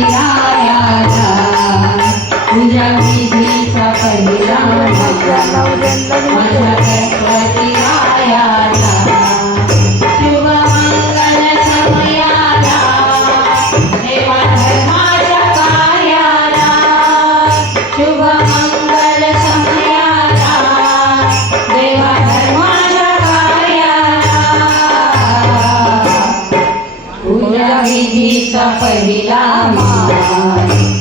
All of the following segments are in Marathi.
पहिला पहिला मा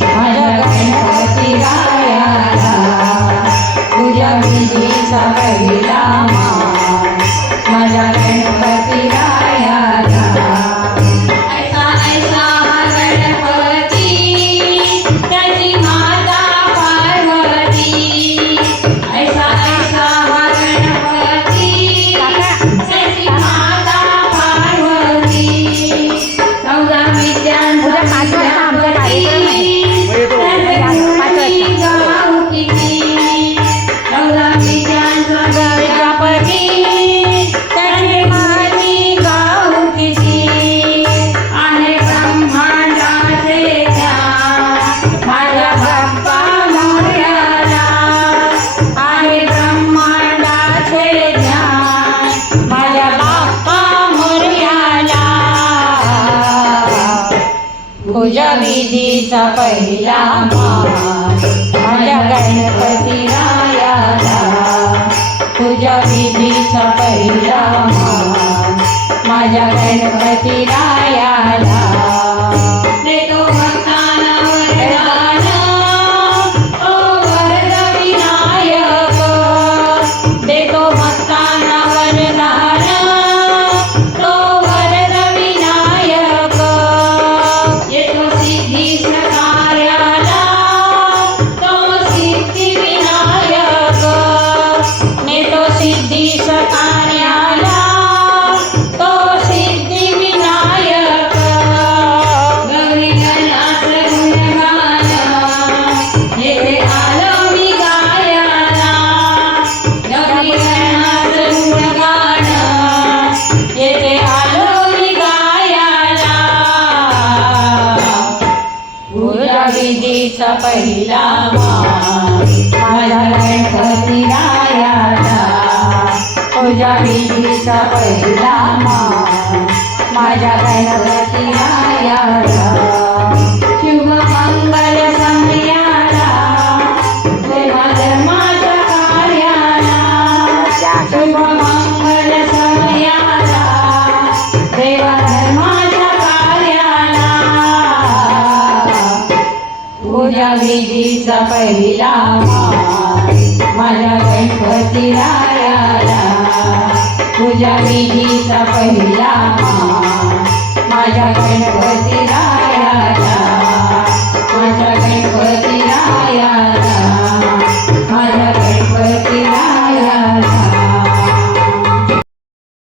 पूजा विधीचा पहिला माझ्या गणपती रायाला पूजा विधीचा पहिला माझ्या गणपती गणपतीचा पहिला माझ्या गणपती रायाचा तुझ्या विधीचा पहिला माझ्या गणपती रायाचा Come. तुझ्या विधीचा पहिला माझ्या गणपती रायाला. तुझ्या विधीचा पहिला माझ्या गण